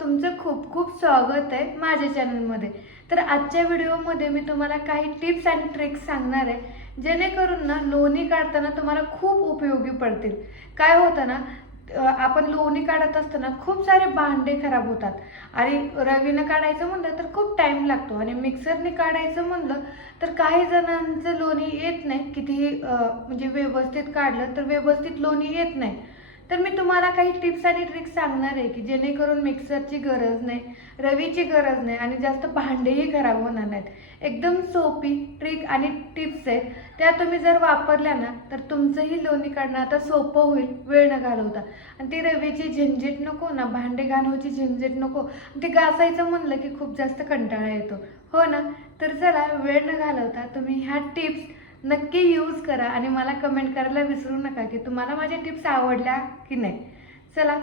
तुमचं खूप खूप स्वागत आहे माझ्या चॅनलमध्ये. तर आजच्या व्हिडिओमध्ये मी तुम्हाला काही टिप्स आणि ट्रिक्स सांगणार आहे जेणेकरून ना लोणी काढताना तुम्हाला खूप उपयोगी पडतील. काय होतं ना आपण लोणी काढत असताना खूप सारे भांडे खराब होतात. आणि रवीनं काढायचं म्हणलं तर खूप टाईम लागतो आणि मिक्सरने काढायचं म्हणलं तर काही जणांचं लोणी येत नाही. कितीही म्हणजे व्यवस्थित काढलं तर व्यवस्थित लोणी येत नाही. तर मी तुम्हाला काही टिप्स आणि ट्रिक्स सांगणार आहे की जेणेकरून मिक्सरची गरज नाही रवीची गरज नाही आणि जास्त भांडेही खराब होणार नाहीत. एकदम सोपी ट्रिक आणि टिप्स आहेत. त्या तुम्ही जर वापरल्या ना तर तुमचंही लोणी काढणं आता सोपं होईल. वेळ न घालवता. आणि ती रवीची झंझट नको ना भांडे घालवायची झंझट नको. आणि ते घासायचं म्हणलं की खूप जास्त कंटाळा येतो. हो ना? तर चला वेळ न घालवता तुम्ही ह्या टिप्स नक्की यूज करा आणि मला कमेंट करायला विसरू नका की तुम्हाला माझ्या टिप्स आवडल्या की नाही. चला.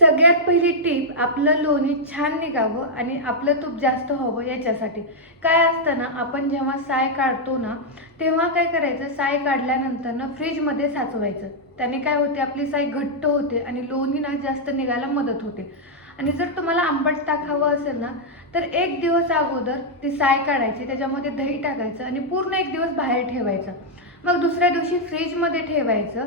सगळ्यात पहिली टीप आपलं लोणी छान निघावं आणि आपलं तूप जास्त व्हावं याच्यासाठी. काय असतं ना आपण जेव्हा साय काढतो ना तेव्हा काय करायचं साय काढल्यानंतर ना फ्रीजमध्ये साचवायचं. त्याने काय होते आपली साय घट्ट होते आणि लोणी ना जास्त निघायला मदत होते. आणि जर तुम्हाला आंबट ताक हवं असेल ना तर एक दिवस अगोदर ती साय काढायची त्याच्यामध्ये दही टाकायचं आणि पूर्ण एक दिवस बाहेर ठेवायचं. मग दुसऱ्या दिवशी फ्रीजमध्ये ठेवायचं.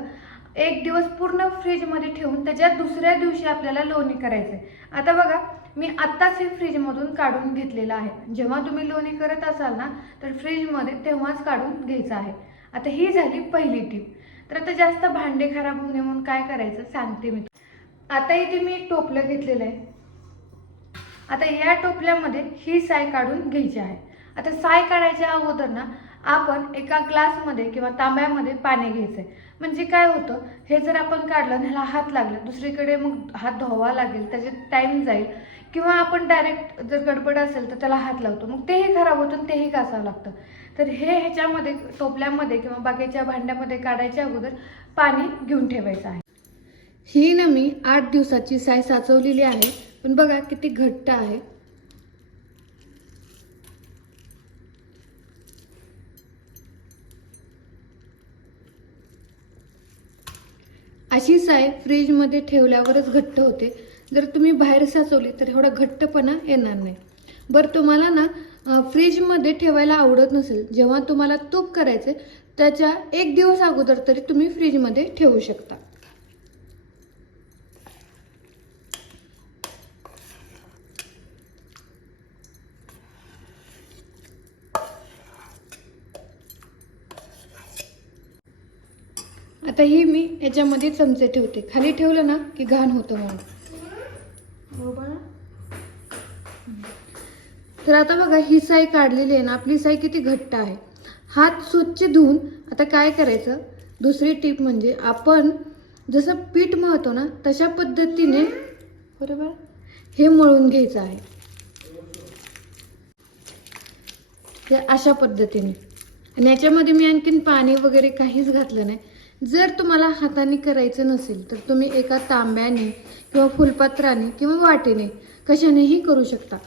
एक दिवस पूर्ण फ्रीजमध्ये ठेवून त्याच्यात दुसऱ्या दिवशी आपल्याला लोणी करायचं आहे आता बघा मी आत्ताच हे फ्रीजमधून काढून घेतलेलं आहे. जेव्हा तुम्ही लोणी करत असाल ना तर फ्रीजमध्ये तेव्हाच काढून घ्यायचं आहे. आता ही झाली पहिली टीप. तर आता जास्त भांडे खराब होऊ नये म्हणून काय करायचं सांगते मी. आता इथे मी एक टोपलं घेतलेलं आहे. आता या टोपल्यामध्ये ही साय काढून घ्यायची आहे. आता साय काढायच्या अगोदर ना आपण एका ग्लासमध्ये किंवा तांब्यामध्ये पाणी घ्यायचं आहे म्हणजे काय होतं हे जर आपण काढलं ह्याला हात लागला दुसरीकडे मग हात धुवावा लागेल त्याचे टाईम जाईल. किंवा आपण डायरेक्ट जर गडबड असेल तर त्याला हात लावतो. मग तेही खराब होतं तेही घासावं लागतं. तर हे ह्याच्यामध्ये टोपल्यामध्ये किंवा बाकीच्या भांड्यामध्ये काढायच्या अगोदर पाणी घेऊन ठेवायचं आहे. ही ना मी आठ दिवसाची साय साचवलेली आहे. पण बघा किती घट्ट आहे. अशी साय फ्रीजमध्ये ठेवल्यावरच घट्ट होते. जर तुम्ही बाहेर साचवली तर एवढा घट्टपणा येणार नाही. बरं तुम्हाला ना फ्रीजमध्ये ठेवायला आवडत नसेल जेव्हा तुम्हाला तूप करायचे त्याच्या एक दिवस अगोदर तरी तुम्ही फ्रीजमध्ये ठेवू शकता. आता ही मी याच्यामध्ये चमचे ठेवते. खाली ठेवलं ना की घाण होतं म्हणून? तर आता बघा ही साई काढलेली आहे ना आपली साई किती घट्ट आहे. हात स्वच्छ धुवून आता काय करायचं? दुसरी टीप म्हणजे आपण जसं पीठ मळतो ना तशा पद्धतीने बरोबर. हे मळून घ्यायचं आहे. अशा पद्धतीने. आणि याच्यामध्ये मी आणखीन पाणी वगैरे काहीच घातलं नाही. जर तुम्हाला हाताने करायचं नसेल तर तुम्ही एका तांब्याने किंवा फुलपात्राने किंवा वाटेने कशानेही करू शकता.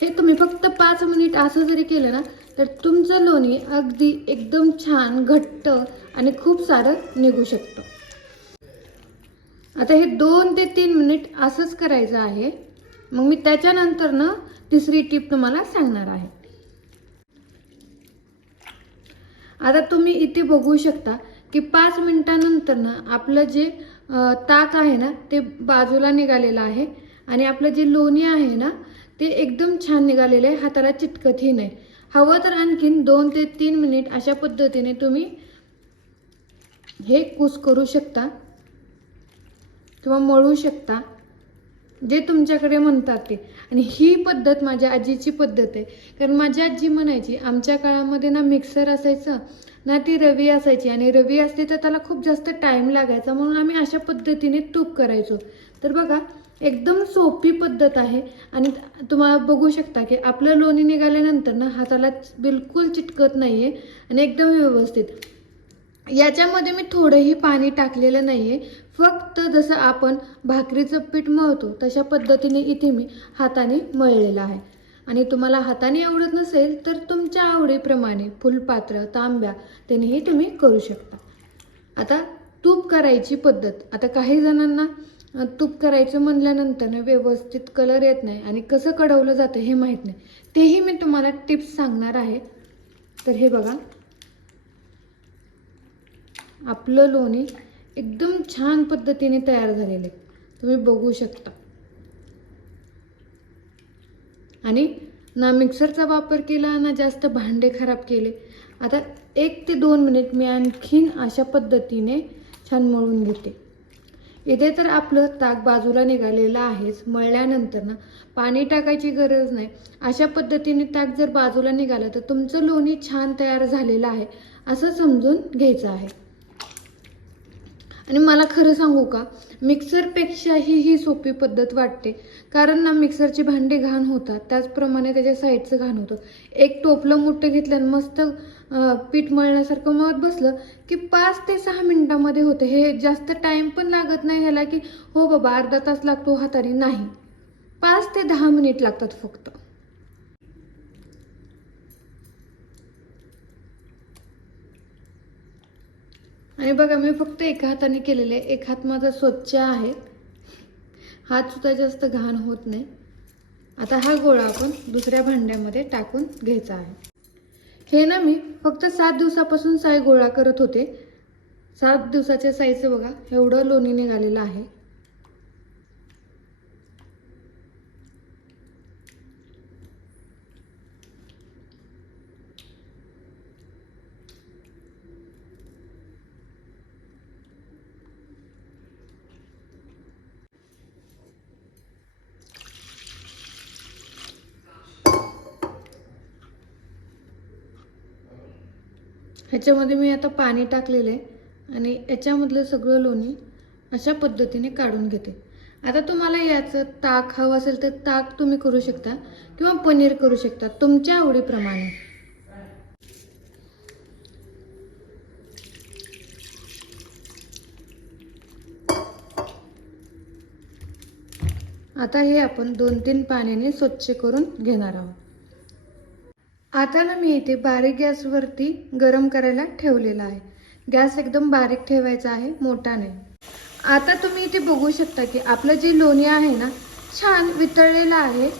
हे तुम्ही फक्त पाच मिनिट असं जरी केलं ना तर तुमचं लोणी अगदी एकदम छान घट्ट आणि खूप सारं निघू शकतं. आता हे दोन ते तीन मिनिट असंच करायचं आहे. मग मी त्याच्यानंतर ना तिसरी टीप तुम्हाला सांगणार आहे. आता तुम्ही इथे बघू शकता की पाच मिनिटानंतर ना आपलं जे ताक आहे ना ते बाजूला निघालेलं आहे. आणि आपलं जे लोणी आहे ना ते एकदम छान निघालेलं आहे. हाताला चिटकतही नाही. हवं तर आणखीन दोन ते तीन मिनिट अशा पद्धतीने तुम्ही हे कूस करू शकता किंवा मळू शकता. जे तुमच्याकडे म्हणतात ते. आणि ही पद्धत माझ्या आजीची पद्धत आहे. कारण माझी आजी म्हणायची आमच्या काळामध्ये ना मिक्सर असायचं ना ती रवी असायची. आणि रवी असली तर त्याला खूप जास्त टाईम लागायचा. म्हणून आम्ही अशा पद्धतीने तूप करायचो. तर बघा एकदम सोपी पद्धत आहे. आणि तुम्हाला बघू शकता की आपलं लोणी निघाल्यानंतर ना हाताला बिलकुल चिटकत नाही आहे आणि एकदम व्यवस्थित. याच्यामध्ये मी थोडंही पाणी टाकलेलं नाही आहे फक्त जसं आपण भाकरीचं पीठ मळतो तशा पद्धतीने इथे मी हाताने मळलेलं आहे. आणि तुम्हाला हाताने आवडत नसेल तर तुमच्या आवडीप्रमाणे फुलपात्र तांब्या त्यानेही तुम्ही करू शकता. आता तूप करायची पद्धत. आता काही जणांना तूप करायचं म्हणल्यानंतर व्यवस्थित कलर येत नाही आणि कसं कढवलं जातं हे माहीत नाही. तेही मी तुम्हाला टिप्स सांगणार आहे. तर हे बघा. आपलं लोणी एकदम छान पद्धतीने तयार झालेलं. आहे तुम्ही बघू शकता. आणि ना मिक्सरचा वापर केला ना जास्त भांडे खराब केले. आता एक ते दोन मिनिट मी आणखीन अशा पद्धतीने छान मळून घेते. इथे तर आपलं ताक बाजूला निघालेलं आहेच. मळल्यानंतर ना पाणी टाकायची गरज नाही. अशा पद्धतीने ताक जर बाजूला निघालं तर तुमचं लोणी छान तयार झालेलं आहे असं समजून घ्यायचं आहे. आणि मला खरं सांगू का मिक्सरपेक्षाही ही सोपी पद्धत वाटते. कारण ना मिक्सरची भांडी घाण होतात त्याचप्रमाणे त्याच्या साईडचं घाण होतं. एक टोपलं मोठं घेतल्यानं मस्त पीठ मळण्यासारखं मळत बसलं की पाच ते सहा मिनिटामध्ये होते. हे जास्त टाईम पण लागत नाही ह्याला की हो बाबा अर्धा तास लागतो हाताने. नाही. पाच ते दहा मिनिट लागतात फक्त. आणि बघा मी फक्त एका हाताने केलेले एक हात माझा स्वच्छ आहे. हात सुद्धा जास्त घाण होत नाही. आता हा गोळा आपण दुसऱ्या भांड्यामध्ये टाकून घ्यायचा आहे. हे ना मी फक्त सात दिवसापासून साय गोळा करत होते. सात दिवसाच्या साईचं बघा एवढं लोणी निघालेलं आहे. ह्याच्यामध्ये मी आता पाणी टाकलेलं आहे आणि याच्यामधलं सगळं लोणी अशा पद्धतीने काढून घेते. आता तुम्हाला याचं ताक हवं असेल तर ताक तुम्ही करू शकता किंवा पनीर करू शकता तुमच्या आवडीप्रमाणे. आता हे आपण दोन तीन पाण्याने स्वच्छ करून घेणार आहोत. आता ना मी इथे बारीक गॅसवरती गरम करायला ठेवलेला आहे. गॅस एकदम बारीक ठेवायचा आहे मोठा नाही. आता तुम्ही इथे बघू शकता की आपलं जे लोणी आहे ना छान वितळलेलं आहे.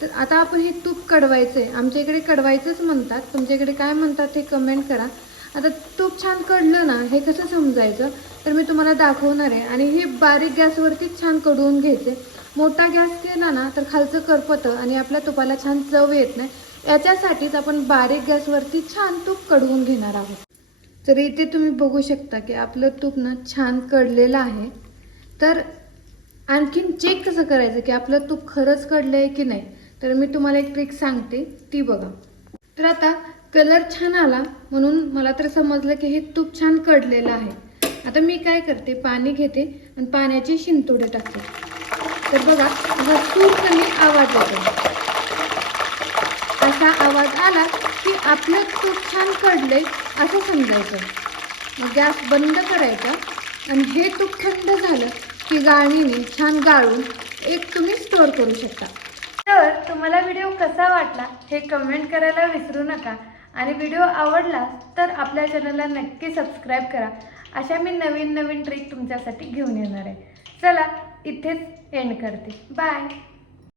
तर आता आपण हे तूप कडवायचं आहे आमच्या इकडे कडवायचंच म्हणतात. तुमच्याकडे काय म्हणतात ते कमेंट करा. आता तूप छान कडलं ना हे कसं समजायचं? तर मी तुम्हाला दाखवणार आहे. आणि हे बारीक गॅसवरती छान कडवून घ्यायचे मोठा गॅस केला ना तर खालचं करपतं आणि आपल्या तुपाला छान चव येत नाही. याच्यासाठीच आपण बारीक गॅसवरती छान तूप कडवून घेणार आहोत. तर इथे तुम्ही बघू शकता की आपलं तूप ना छान कडलेलं आहे. तर आणखीन चेक कसं करायचं की आपलं तूप खरंच कडलं आहे की नाही? तर मी तुम्हाला एक ट्रिक सांगते ती बघा. तर आता कलर छान आला म्हणून मला तर समजलं की हे तूप छान कडलेलं आहे. आता मी काय करते पाणी घेते आणि पाण्याचे शिंतोडे टाकते. तर बघा तूप सूरकली आवाज येतो असा आवाज आला की आपलं तूप छान कडले असं समजायचं. मग गॅस बंद करायचा आणि हे तूप थंड झालं की गाळणीने छान गाळून एक तुम्ही स्टोअर करू शकता. तर तुम्हाला व्हिडिओ कसा वाटला हे कमेंट करायला विसरू नका. आणि व्हिडिओ आवडला तर आपल्या चॅनलला नक्की सबस्क्राईब करा. अशा मी नवीन नवीन ट्रिक तुमच्यासाठी घेऊन येणार आहे. चला इथेच एंड करते. बाय